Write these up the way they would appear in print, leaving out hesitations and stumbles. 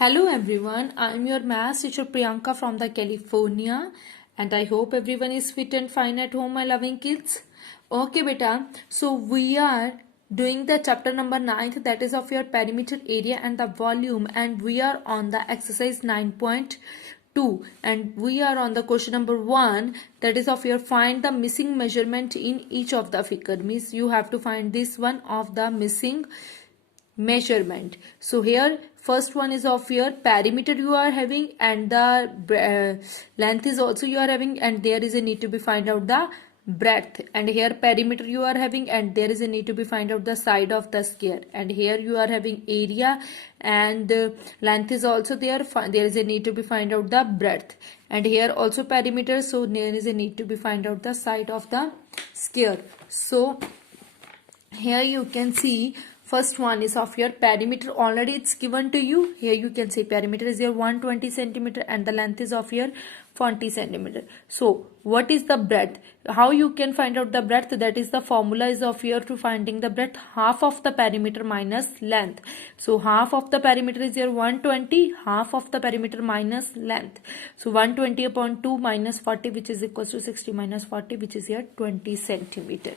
Hello everyone, I am your maths teacher Priyanka from the California and I hope everyone is fit and fine at home, my loving kids. Okay beta, so we are doing the chapter number 9th, that is of your perimeter area and the volume, and we are on the exercise 9.2 and we are on the question number 1, that is of your find the missing measurement in each of the figure. Means you have to find this one of the missing measurement. So here first one is of your perimeter you are having and the length is also you are having, and there is a need to be find out the breadth, and here perimeter you are having and there is a need to be find out the side of the square, and here you are having area and length is also there. There is a need to be find out the breadth, and here also perimeter, so there is a need to be find out the side of the square. So here you can see first one is of your perimeter, already it's given to you. Here you can say perimeter is your 120 centimeter and the length is of your 40 centimeter. So what is the breadth? How you can find out the breadth? That is the formula is of your to finding the breadth, half of the perimeter minus length. So half of the perimeter is your 120, half of the perimeter minus length. So 120 upon 2 minus 40, which is equals to 60 minus 40, which is here 20 centimeter.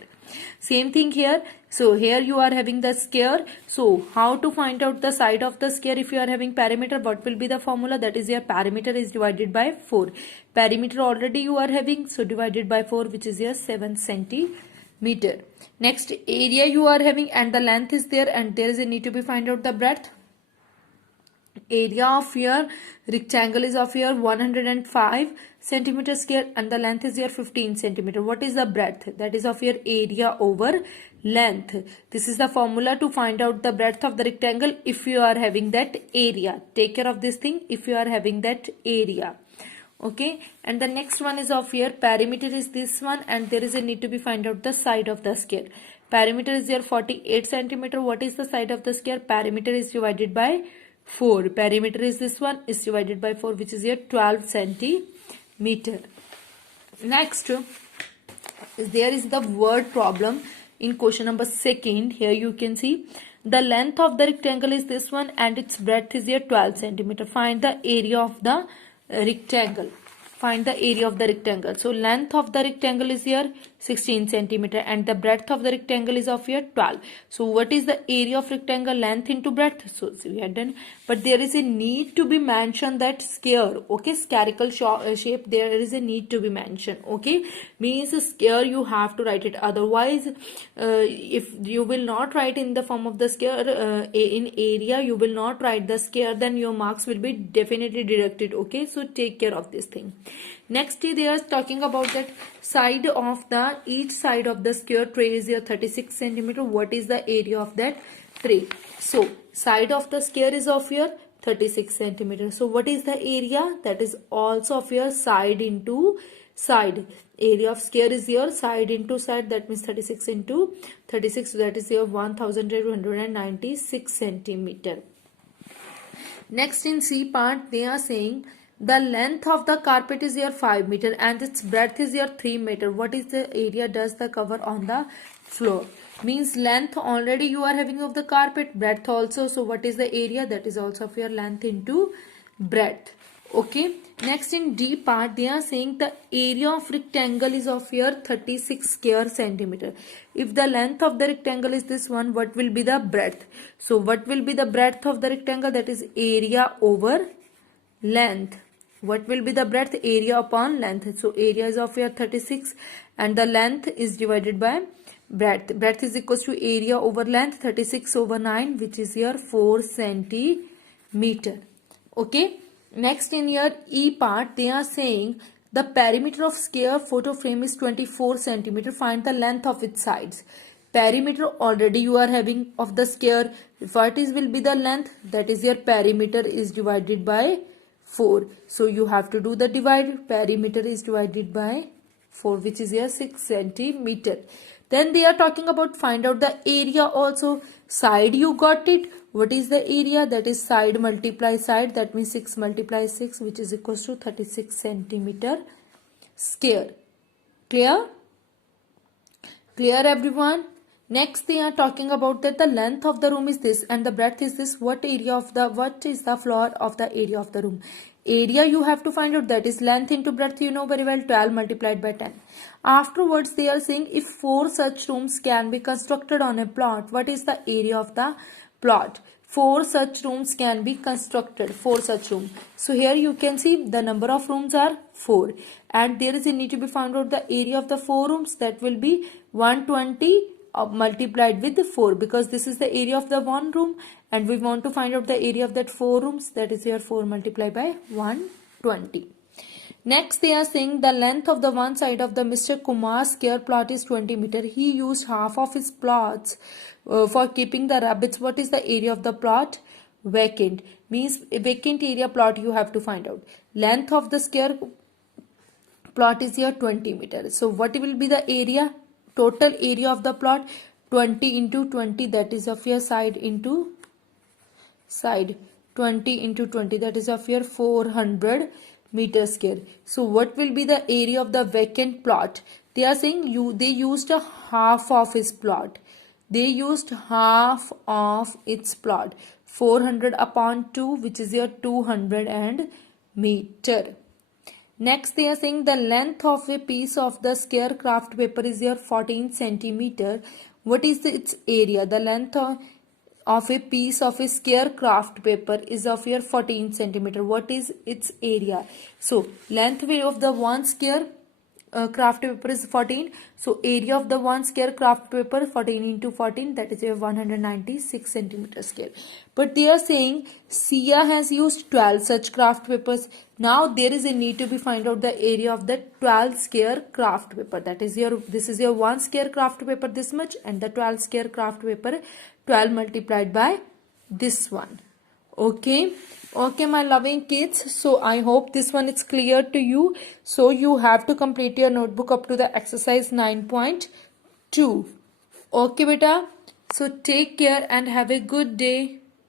Same thing here. So here you are having the square. So how to find out the side of the square if you are having perimeter? What will be the formula? That is your perimeter is divided by 4. Perimeter already you are having, so divided by 4, which is your 7 centimeter. Next, area you are having and the length is there, and there is a need to be find out the breadth. Area of your rectangle is of your 105 centimeter square and the length is your 15 centimeter. What is the breadth? That is of your area over length. This is the formula to find out the breadth of the rectangle if you are having that area. Take care of this thing if you are having that area. Okay, and the next one is of your perimeter is this one, and there is a need to be find out the side of the square. Perimeter is your 48 centimeter. What is the side of the square? Perimeter is divided by 4. Perimeter is this one, is divided by 4, which is your 12 centimeter. Next, there is the word problem in question number 2. Here you can see the length of the rectangle is this one and its breadth is your 12 centimeter. Find the area of the rectangle. Find the area of the rectangle. So length of the rectangle is here 16 centimeter and the breadth of the rectangle is of here 12. So what is the area of rectangle? Length into breadth. So we had done, but there is a need to be mentioned that square. Okay, spherical shape, there is a need to be mentioned. Okay, means square you have to write it. Otherwise, if you will not write in the form of the square in area, you will not write the square, then your marks will be definitely deducted. Okay, so take care of this thing. Next, they are talking about that side of the each side of the square tray is your 36 centimeter. What is the area of that tray? So side of the square is of your 36 centimeter. So what is the area? That is also of your side into side. Area of square is your side into side, that means 36 into 36, so that is your 1296 centimeter. Next, in C part, they are saying the length of the carpet is your 5 meter and its breadth is your 3 meter. What is the area does the cover on the floor? Means length already you are having of the carpet, breadth also. So what is the area? That is also of your length into breadth. Okay. Next, in D part, they are saying the area of rectangle is of your 36 square centimeter. If the length of the rectangle is this one, what will be the breadth? So what will be the breadth of the rectangle? That is area over length. What will be the breadth? Area upon length. So area is of your 36 and the length is divided by breadth. Breadth is equals to area over length, 36 over 9, which is your 4 centimeter. Okay. Next, in your E part, they are saying the perimeter of square photo frame is 24 centimeter. Find the length of its sides. Perimeter already you are having of the square. What is will be the length? That is your perimeter is divided by 4. So you have to do the divide. Perimeter is divided by 4, which is your 6 centimeter. Then they are talking about find out the area also. Side you got it. What is the area? That is side multiply side. That means 6 multiply 6, which is equals to 36 centimeter square. Clear? Clear everyone? Next they are talking about that the length of the room is this and the breadth is this. What is the floor of the area of the room? Area you have to find out, that is length into breadth, you know very well, 12 multiplied by 10. Afterwards they are saying if 4 such rooms can be constructed on a plot, what is the area of the plot? 4 such rooms can be constructed, 4 such rooms. So here you can see the number of rooms are 4 and there is a need to be found out the area of the 4 rooms, that will be 120 multiplied with 4, because this is the area of the one room and we want to find out the area of that 4 rooms, that is here 4 multiplied by 120. Next they are saying the length of the one side of the Mr. Kumar's square plot is 20 meter. He used half of his plots for keeping the rabbits. What is the area of the plot? Vacant. Means vacant area plot you have to find out. Length of the square plot is here 20 meters. So what will be the area? Total area of the plot 20 into 20, that is of your side into side. 20 into 20, that is of your 400 meters square. So what will be the area of the vacant plot? They are saying they used a half of his plot. They used half of its plot. 400 upon 2, which is your 200 meter. Next they are saying the length of a piece of the square craft paper is here 14 centimeter. What is its area? The length of a piece of a square craft paper is of here 14 centimeter. What is its area? So length of the one square craft paper is 14. So area of the one square craft paper 14 into 14, that is a 196 centimeter square. But they are saying Sia has used 12 such craft papers. Now there is a need to be find out the area of the 12 square craft paper. That is this is your one square craft paper this much and the 12 square craft paper 12 multiplied by this one. Okay my loving kids, so I hope this one is clear to you. So you have to complete your notebook up to the exercise 9.2. Okay beta, so take care and have a good day.